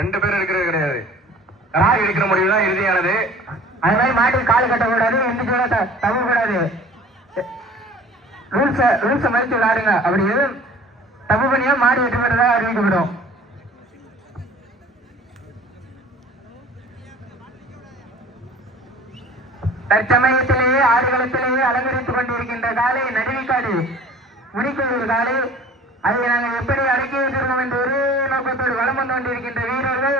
ரெண்டு பேர் இருக்கிறது கிடையாது. கால் இருக்கிற முடிவு தான் இறுதியானது. அது மாதிரி மாட்டுக்கு கால் கட்டக்கூடாது எந்திரிச்சோட தவற கூடாது. ரூல்ஸ ரூல்ஸ மதிச்சு விளையாடுங்க. அப்படி எதுவும் தப்பு பண்ணியா மாடு வெற்றி பெற்றதாக அறிவிக்கப்படும் தற்சமயத்திலேயே ஆடுகளத்திலேயே அலங்கரித்துக் கொண்டிருக்கின்ற காலை நடுவிக்காடு முடிக்கோவில் காலை அதை நாங்கள் எப்படி அடக்கி வைத்திருந்தோம் என்ற ஒரே நோக்கத்தோடு வளம் வந்து கொண்டிருக்கின்ற வீரர்கள்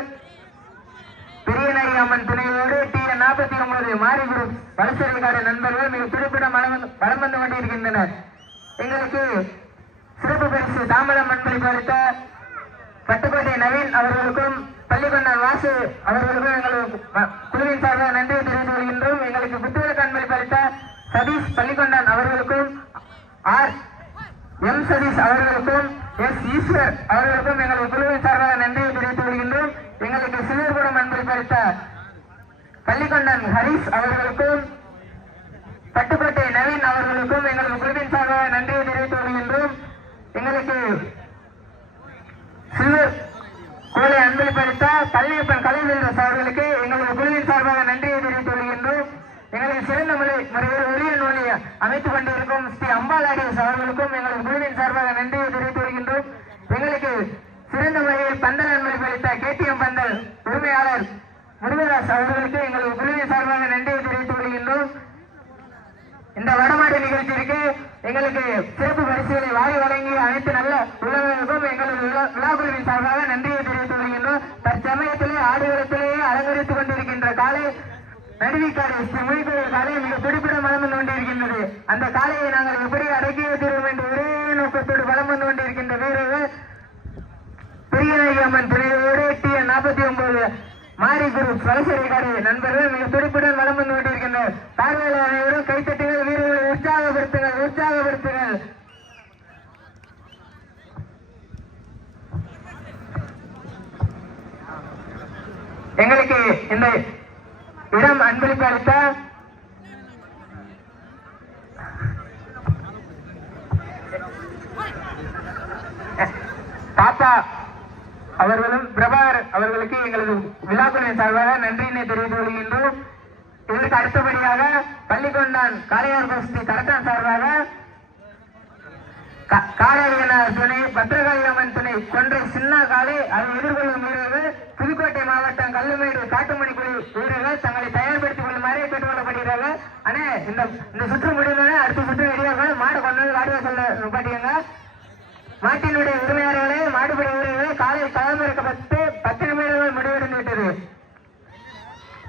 பெரியநகி அம்மன் துணையோடு டி என் நாற்பத்தி ஒன்பது மாரி குரூப் வலசரிகாடு நண்பர்கள் மிக குறிப்பிட வளம் வந்து கொண்டிருக்கின்றனர். எங்களுக்கு சிறப்பு பரிசு தாமரம் அன்பளிப்பு கொடுத்த பட்டுக்கோட்டை நவீன் அவர்களுக்கும் பள்ளிக்கொண்டான் வாசு அவர்களுக்கும் எங்களுக்கு குழுவின் சார்பாக நன்றி தெரிவித்து வருகின்றோம் எங்களுக்கு புத்துவிளக்கு அன்பளிப்பு பறித்த சதீஷ் பள்ளிக்கொண்டான் அவர்களுக்கும் ஆர் எம் சதீஷ் அவர்களுக்கும் எஸ் ஈஸ்வர் அவர்களுக்கும் எங்கள் குழுவின் சார்பாக நன்றியை தெரிவித்துக் கொள்கின்றோம். எங்களுக்கு சிறுகுடம் அன்பளிப்பு பறித்த பள்ளிக்கொண்டன் ஹரிஸ் அவர்களுக்கும் பட்டுக்கோட்டை நவீன் அவர்களுக்கும் எங்கள் குழுவின் சார்பாக நன்றியை தெரிவித்துக் கொள்கின்றோம். எங்களுக்கு சிறு கோலை அன்பளிப்பளித்த கலையப்பன் கலைவீரஸ் அவர்களுக்கு எங்களது குழுவின் சார்பாக நன்றியை தெரிவித்துக் கொள்கின்றோம் எங்களுக்கு சிறந்த முறை முறையில் ஒளிய நூலை அமைத்துக் கொண்டிருக்கும் ஸ்ரீ அம்பாலாடியஸ் அவர்களுக்கும் எங்களது குழுவின் சார்பாக நன்றியை தெரிவித்துக் கொள்கின்றோம் எங்களுக்கு சிறந்த முறையில் பந்தல் அன்பளிப்பளித்த கேடிஎம் பந்தல் உரிமையாளர் முருகதாஸ் அவர்களுக்கு எங்களது குழுவின் சார்பாக நன்றியை தெரிவித்துக் கொள்கின்றோம் இந்த வடமாடு நிகழ்ச்சிக்கு எங்களுக்கு சிறப்பு பரிசுகளை வாரி வழங்கி அனைத்து நல்ல உள்ளவர்களுக்கும் எங்களது விழாக்குழுவின் சார்பாக நன்றியை தெரிவித்து வருகின்றோம் தற்சமயத்திலே ஆடுகளத்திலேயே அலங்கரித்துக் கொண்டிருக்கின்ற காலை நடுவிக்காடு ஸ்ரீ முனிக்கோயில் காலை மிக துடிப்பிட மலம் வந்து கொண்டிருக்கின்றது. அந்த காலையை நாங்கள் எப்படி அடக்கி வைத்திருவோம் என்ற ஒரே நோக்கத்தோடு வலம் வந்து கொண்டிருக்கின்ற வீரர்கள் பெரியநாயகி அம்மன் துணையோடு டி என் நாற்பத்தி ஒன்பது மாரி குரு வலசரிகாடு நண்பர்கள் மிக துடிப்புடன் வளம் வந்து கொண்டிருக்கின்றனர். பார்வையாளர் அனைவரும் கைத்தட்டி வீரர்களை உற்சாகப்படுத்துங்கள் உற்சாகப்படுத்துங்கள் எங்களுக்கு இந்த இடம் அன்பளிப்பு அளித்த தாத்தா அவர்களும் பிரபாகர் அவர்களுக்கு எங்களது விழாக்குழுவின் சார்பாக நன்றியினை தெரிவித்துக் கொள்கின்றோம். இதற்கு அடுத்தபடியாக பள்ளிக்கொண்டான் காளையார் கோஷ்டி கரத்தான் சார்பாக கா- துணை பத்ரகாளியம்மன் துணை கொன்றை சின்ன காலை அதை எதிர்கொள்ளும் வீரர்கள் புதுக்கோட்டை மாவட்டம் கல்லுமேடு காட்டுமணி குழு வீரர்கள் தங்களை தயார்படுத்திக் கொள்ளுமாறு கேட்டுக்கொள்ளப்படுகிறார்கள். அண்ணே இந்த இந்த சுற்று முடிந்தோடனே அடுத்த சுற்று ரெடியாக மாடு கொண்டு வந்து சொல்ல பாத்தீங்க மாட்டினுடைய உரிமையாளர்களே மாடுபடி வீரர்களே காலையில் களமிறக்கப்பட்டு பத்து நிமிடங்கள் முடிவடைந்து விட்டது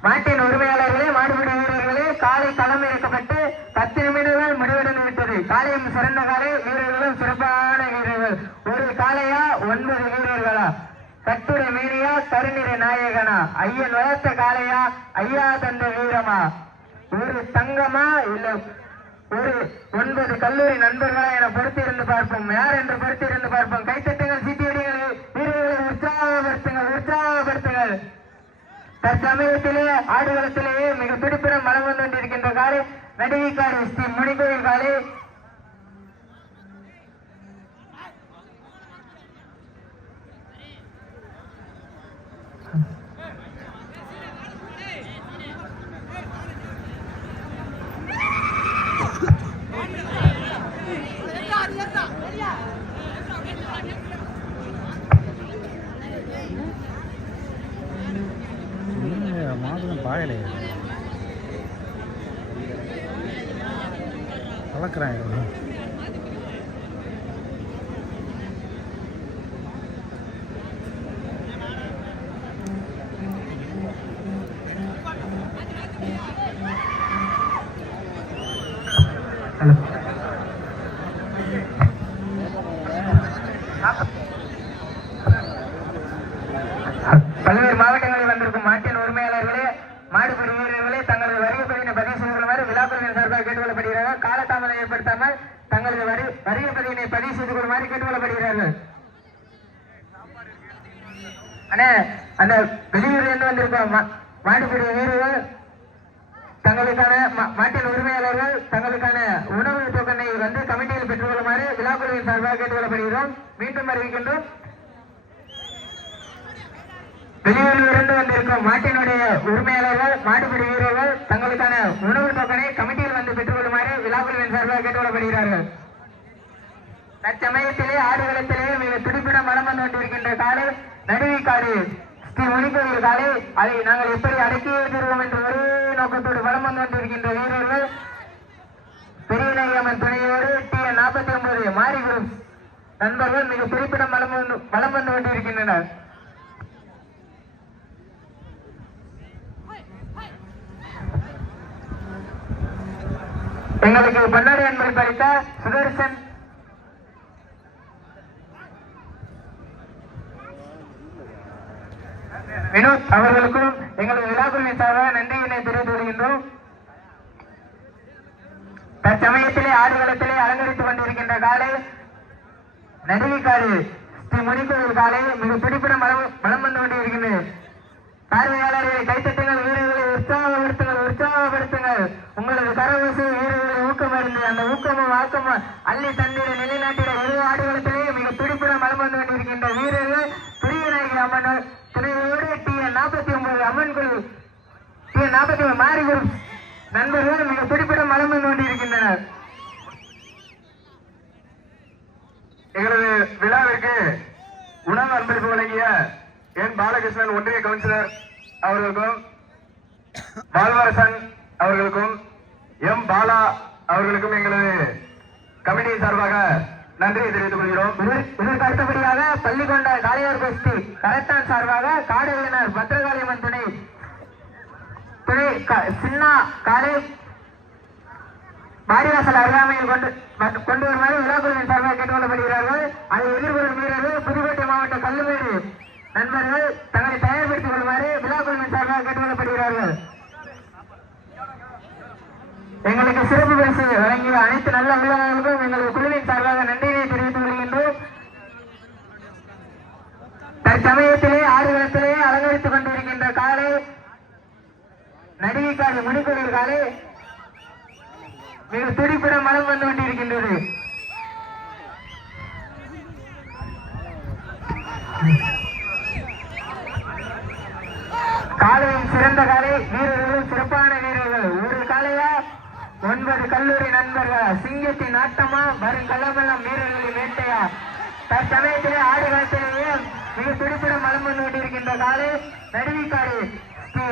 மாட்டின் உரிமையாளர் மாடுபிடி வீரர்களே காலை களமிறக்கப்பட்டு பத்து நிமிடங்கள் முடிவடைந்து விட்டது காலையும் சிறந்த காலை வீரர்களும் சிறப்பான வீரர்கள் ஒரு காளையா ஒன்பது வீரர்களா கட்டுரை மீனியா கருநிறை நாயகனா? ஐயன் வளர்த்த காளையா? ஐயா தந்த வீரமா? ஒரு தங்கமா? இல்ல ஒரு ஒன்பது கல்லூரி நண்பர்களா என பொறுத்திருந்து பார்ப்போம். யார் என்று பொறுத்திருந்து பார்ப்போம். கைத்தட்டுங்கள் சீட்டியடிகள் வீரர்களை உற்சாகப்படுத்துங்கள் உற்சாகப்படுத்துங்கள். தற்சமயத்திலே ஆடுகளத்திலேயே மிக துடிப்புடன் மலம் வந்து கொண்டிருக்கின்ற காலை நடுவிக்காடு ஸ்ரீ முனிகோயில் காலை மாதுளம் பாயலையே கலக்குறாங்க பல்வேறு மாவட்டங்களில் வந்திருக்கும் மாட்டின் உரிமையாளர்களே மாடுபிடி வீரர்களே தங்களது வரிய பதிவினை பதிவு செய்து கொள்ளுமாறு விழாக்குழுவின் சார்பாக கேட்டுக்கொள்ளப்படுகிறார்கள் காலதாமதம் ஏற்படுத்தாமல் தங்களது வரி வரிய பதிவினை பதிவு செய்து கொள்ளுமாறு கேட்டுக்கொள்ளப்படுகிறார்கள். அண்ணே அந்த வெளியூர்ல இருந்து வந்திருக்கோம் மா- வீரர்கள் தங்களுக்கான மாட்டின் உரிமையாளர்கள் தங்களுக்கான உணவு டோக்கனை வந்து கமிட்டியில் பெற்றுக் கொள்ளுமாறு விழாக்குழுவின் சார்பாக கேட்டுக்கொள்ளப்படுகிறோம். மீண்டும் அறிவிக்கின்றோம். வெளியூரில் இருந்து வந்திருக்கும் மாட்டினுடைய உரிமையாளர்கள் மாட்டுப்பிடி வீரர்கள் தங்களுக்கான உணவு தொகனை கமிட்டியில் வந்து பெற்றுக் கொள்ளுமாறு விழாக்குழுவின் சார்பாக கேட்டுக்கொள்ளப்படுகிறார்கள் தற்சமயத்திலே ஆடுகளத்திலே மிக துடிப்பிடம் வளம் வந்து கொண்டிருக்கின்ற காலை காடு ஸ்ரீ மணிக்கோயில் காலை அதை நாங்கள் எப்படி அடக்கி தருவோம் என்ற ஒரே நோக்கத்தோடு வளம் வந்து கொண்டிருக்கின்ற வீரர்கள் பெரியநாயகம்மன் துணையோடு டி என் நாற்பத்தி ஒன்பது மாரி குரூப் நண்பர்கள் மிக துடிப்பிடம் வளம் வந்து வளம் வந்து கொண்டிருக்கின்றனர். எங்களுக்கு பொன்னாடி அன்பை பறித்த சுதர்சன். வினோத் அவர்களுக்கும் எங்களது விழாக்குழுவின் சார்பாக நன்றியினை தெரிவித்து வருகின்றோம் தற்சமயத்திலே ஆடுகளத்திலே அலங்கரித்துக் கொண்டிருக்கின்ற காலை நடுவிக்காடு ஸ்ரீ முனிக்கோவில் காலை மிக பிடிப்பிடம் வளம் வந்து கொண்டிருக்கின்றது. பார்வையாளர்களை கைத்தட்டுங்கள் வீரர்களை உற்சாகப்படுத்துங்கள் உற்சாகப்படுத்துங்கள். உங்களது கரவசு வீரர்கள் ஊக்கமருந்து அந்த ஊக்கமும் வாக்கமும் அள்ளி தண்ணீரை நிலைநாட்டிட இரு ஆடுகளத்திலேயே மிக பிடிப்பிடம் மலம் வந்து கொண்டிருக்கின்ற வீரர்கள் பெரியநாயகி அம்மன் துணையோடு டி என் நாற்பத்தி ஒன்பது அம்மன் குழு டி என் நாற்பத்தி ஒன்பது மாறி குரு நண்பர்கள் மிக பிடிப்பிடம் மலம் வந்து கொண்டிருக்கின்றனர். எங்களது விழாவிற்கு உணவு அன்பளிப்பு வழங்கிய என் பாலகிருஷ்ணன் ஒன்றிய கவுன்சிலர் அவர்களுக்கும் பால்வரசன் அவர்களுக்கும் எம் பாலா அவர்களுக்கும் எங்களது கமிட்டி சார்பாக நன்றியை தெரிவித்துக் கொள்கிறோம். இதற்- இதற்கு அடுத்தபடியாக பள்ளிக்கொண்ட காளையார் கோஷ்டி கலெக்டர் சார்பாக காடு காடையினர் பத்திரகாளியம்மன் துணை துணை சின்னா காலை வாடிவாசல் அருகாமையில் கொண்டு கொண்டு வருமாறு விழாக்குழுவின் சார்பாக கேட்டுக்கொள்ளப்படுகிறார்கள். அதை எதிர்கொள்ளும் வீரர்கள் புதுக்கோட்டை மாவட்ட கல்லுமேடு நண்பர்கள் தங்களை தயார்படுத்திக் கொள்ளுமாறு விழாக்குழுவின் சார்பாக கேட்டுக்கொள்ளப்படுகிறார்கள் எங்களுக்கு சிறப்பு பரிசு வழங்கிய அனைத்து நல்ல உள்ளவர்களுக்கும் எங்களது குழுவின் சார்பாக நன்றியை தெரிவித்துக் கொள்கின்றோம். தற்சமயத்திலே ஆறுகளத்திலே அலங்கரித்துக் கொண்டிருக்கின்ற காலை நடிகைக்காடு முனிக்கோவில் காலை மிக துடிப்பிட மனம் வந்து கொண்டிருக்கின்றது. காலையின் சிறந்த காலை வீரர்களும் சிறப்பான வீரர்கள். ஒன்பது கல்லூரி நண்பர்கள் சிங்கத்தின் ஆட்டமா? வரும் கள்ளமெல்லாம் வீரர்களின் வேட்டையா? தற்சமயத்திலே ஆடுகளத்திலேயே மிக துடிப்புடன் மலம் வந்து கொண்டிருக்கின்ற காலை நடுவிக்காடு ஸ்ரீ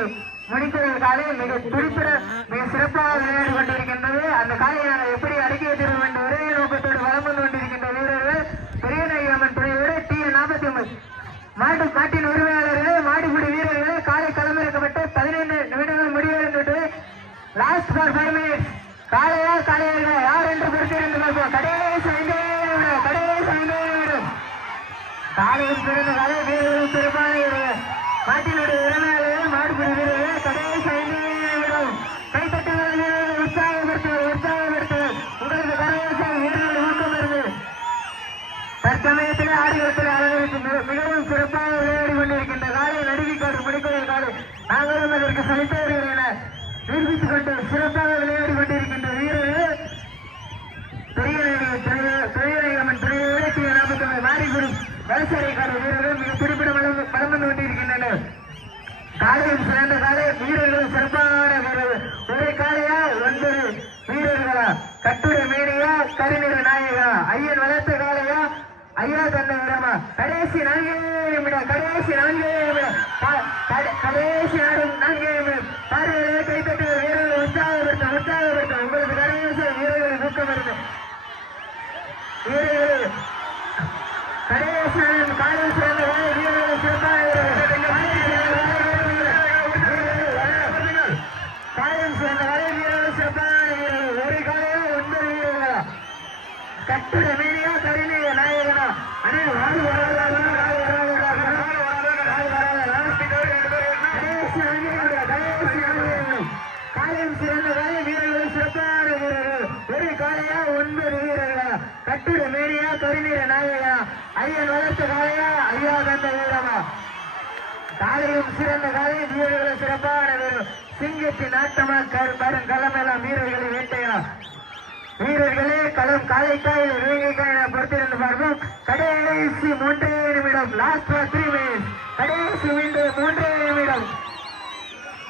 முனிக்கோவில் காலை மிக துடிப்புடன் மிக சிறப்பாக விளையாடி கொண்டிருக்கின்றது. அந்த காலை நாங்கள் எப்படி அடக்கி வைத்திருவோம் என்ற ஒரே நோக்கத்தோடு வளம் வந்து கொண்டிருக்கின்ற வீரர்கள் பெரியநாயகம்மன் துணையோடு டி. நாற்பத்தி ஒன்பது மாட்டு காட்டின் உரிமையாளர்களே மாடுபிடி வீரர்களே காலை களமிறக்கப்பட்டு பதினைந்து நிமிடங்கள் முடிவடைந்துட்டு லாஸ்ட் ஃபார் ஃபைவ் மினிட்ஸ் காலையா காலையா யார் என்று பொறுத்திருந்து பார்ப்போம் கடைசி ஐந்தே கடைசி ஐந்தே காலையில் பிறந்த காலை வீரர்கள் சிறப்பான மாட்டினுடைய உரிமையாளர்கள் மாடுபிடி வீரர்கள் கடைசி ஐந்தே நிமிடம் வீரர்கள் உற்சாகப்படுத்துங்கள் உற்சாகப்படுத்துங்கள் உங்களது கரவேசம் வீரர்கள் ஊக்கம் வருது தற்சமயத்திலே ஆடுகளத்தில் அலங்கரித்து மிகவும் சிறப்பாக விளையாடி கொண்டிருக்கின்ற காலை நடுவிக்காடு முடிக்கோயில் காடு. நாங்களும் அதற்கு சலித்தவர்கள் என நிரூபித்துக் கொண்டு சிறப்பாக விளையாடி கொண்டு பெரியநாயகமன் துறையோடு நாற்பத்தி ஒன்பது மாரிகுடி வீரர்கள் மிக குறிப்பிட வளம் வந்து கொண்டிருக்கின்றனர் சிறந்த காலை வீரர்கள் சிறப்பான வீரர்கள் ஒரே காலையா ஒன்பது வீரர்களா கட்டுரை மேடையா கருநிற நாயகா ஐயன் வளர்த்த காலையா ஐயா தந்த விடமா கடைசி நான்கே நிமிடம் கடைசி நான்கே நிமிடம். க- கடைசி சிறந்த வீரமா? காலையும் சிறந்த காலை வீரர்களும் சிறப்பான வீரர்கள் சிங்கத்தின் ஆட்டமா கரு- வரும் களமெல்லாம் வீரர்களை வேட்டையா வீரர்களே களம் காலைக்காயில் இலங்கைக்காய் என பொறுத்திருந்து பார்ப்போம். கடைசி மூன்றே நிமிடம் லாஸ்ட் த்ரீ மினிட்ஸ் கடைசி மூன்று மூன்றே நிமிடம்.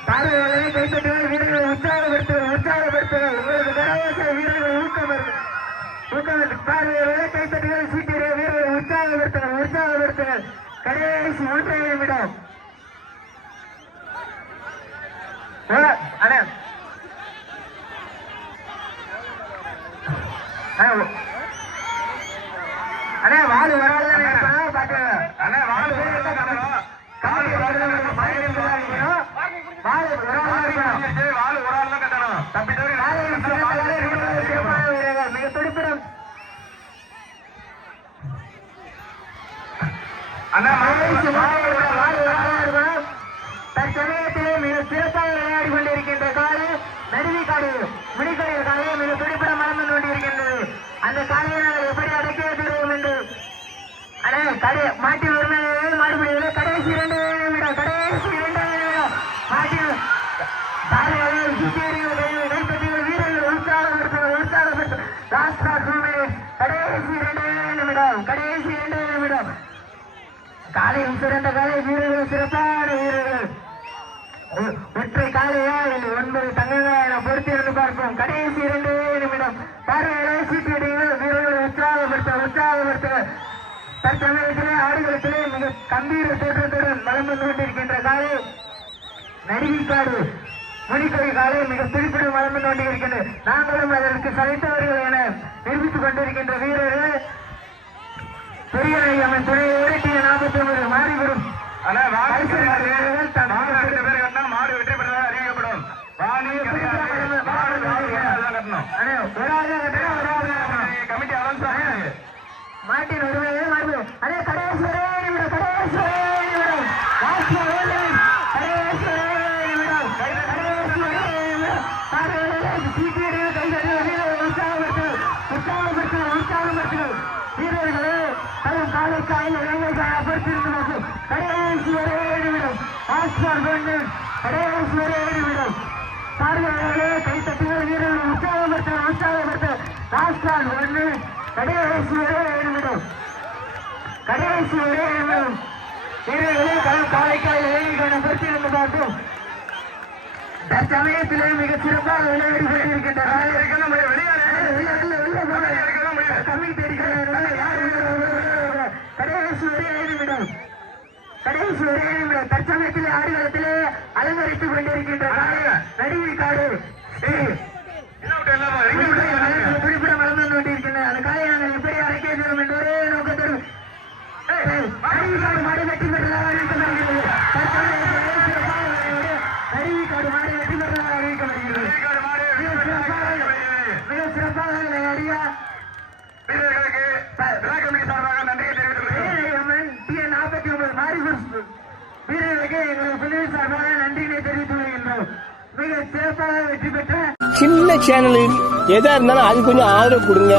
பார்வையாளரை கைப்பற்றுங்கள் வீரர்களை உற்சாகப்படுத்துங்கள் உற்சாகப்படுத்துங்கள். உங்களுக்கு கரவேச வீரர்களை ஊக்கம் ஊக்கப்படுத்து பார்வையாளரை கைப்பற்றுங்கள் சீட்டிய கடைசி மூன்றே நிமிடம் அண்ணா. அண்ணா அண்ணா வர வராது பாத்துங்க அண்ணே வாழ இருக்கணும் காலை வரலாம் பயணிக்கலாம் வாழு வராது இருக்கணும் வாழ ஒரு ஆள் தான் கட்டணும் தப்பி தவறி காலையில் சிறந்த வீரர்கள் சிறப்பான வீரர்கள் மிக துடிப்பிடம் அண்ணா கடைசி மாநில வாழு வராது இருக்கணும் தற்சமயத்திலே மிக சிறப்பாக விளையாடி கொண்டிருக்கின்ற காலை நடுவி காடு முடிக்கொடிய காலை மிக துடிப்பிடம் மறந்து கொண்டிருக்கின்றது. அந்த காலையை நாங்கள் எப்படி அடக்கி வைக்கிறோம் என்று? ஆனால் கடை மாட்டி காலையில் சிறந்த காலை வீரர்கள் சிறப்பான வீரர்கள். ஒற்றை காலையா ஒன்பது தங்கங்களா என பொறுத்து இருந்து பார்ப்போம். கடைசி இரண்டு நிமிடம். பார்வையாளர் சீட்டியடிகள் வீரர்களை உற்சாகப்படுத்த உற்சாகப்படுத்த. தற்சமயத்திலே ஆடுகளத்திலே மிக கம்பீர தோற்றத்துடன் வளர்ந்து வந்து கொண்டிருக்கின்ற காலை நடிகைக்காடு முனிக்கொடி காலை மிக துடிப்புடன் வலம் வந்து கொண்டிருக்கின்றது. நாங்களும் அதற்கு சளைத்தவர்கள் என நிரூபித்துக் கொண்டிருக்கின்ற வீரர்கள் பெரியனை அவன் துணையோடு டி நாற்பத்தி ஒன்பது மாறிவிடும். கிடையாது மாடு வெற்றி பெற்றதாக அறிவிக்கப்படும். வாணி. கமிட்டி அலௌன்ஸ் மாட்டின் உரிமையை மாறுபடும். அதே கடைசி நிமிடம் கடைசி ஒரே நிமிடம் லாஸ்ட் ஒரே நிமிடம் கடைசி ஒரே நிமிடம் கடைசி ஒரே நிமிடம் பார்வையாளர்களே, சீக்கிரம் கைதட்டி வீரர்களை உற்சாகப்படுத்துங்கள் உற்சாகப்படுத்துங்கள் உற்சாகப்படுத்துங்கள் வீரர்களே களம் காலை காயில் இளைஞர்கள் அபரிசிருந்து நோக்கும் கடைசி ஒரே நிமிடம் லாஸ்ட் ஒன்று கடைசி ஒரே நிமிடம் பார்வையாளர்களே கைத்தட்டுங்கள் வீரர்கள் உற்சாகப்படுத்த உற்சாகப்படுத்த லாஸ்ட் ஒன்று கடைசி ஒரே நிமிடம் கடைசி ஒரே நிமிடம் வீரர்களே களம் காலைக்காயில் இளைஞர்கள் பொறுத்திருந்து பார்த்தோம் தற்சமயத்திலே மிக சிறப்பாக விளையாடி கொண்டிருக்கின்றனர் கடைசி வரை நிமிடம் கடைசி வரை தற்சமயத்திலே ஆடுகளத்திலே அலங்கரித்துக் கொண்டிருக்கின்ற காலை நடுவி காடு. குறிப்பிடம் வளர்ந்து கொண்டிருக்கின்றன அந்த காலை நாங்கள் எப்படி அழைக்க வேண்டும் என்ற ஒரே நோக்கத்தோடு மாடு வெற்றி பெற்றதாக அறிவிக்கப்படுகிறது தற்சமயத்திலே சிறப்பாக விளையாடி நடுவி காடு மாடு வெற்றி பெற்றதாக அறிவிக்கப்படுகிறது வெளிக்காடு மாடு மிக வெற்றி சிறப்பாக பெற்றதாக மிக சிறப்பாக விளையாடிய வீரர்களுக்கு விழா கமிட்டி சார்பாக நன்றியை தெரிவித்துக் கொள்கிறோம் ஏஎம்என் டிஎன் நாற்பத்தி ஒன்பது மாரிபுர் வீரர்களுக்கு எங்கள் பிள்ளை சார்பாக நன்றியினை தெரிவித்துக் கொள்கின்றோம் மிக சிறப்பாக வெற்றி பெற்ற சின்ன சேனலு எதா இருந்தாலும் அது கொஞ்சம் ஆதரவு கொடுங்க.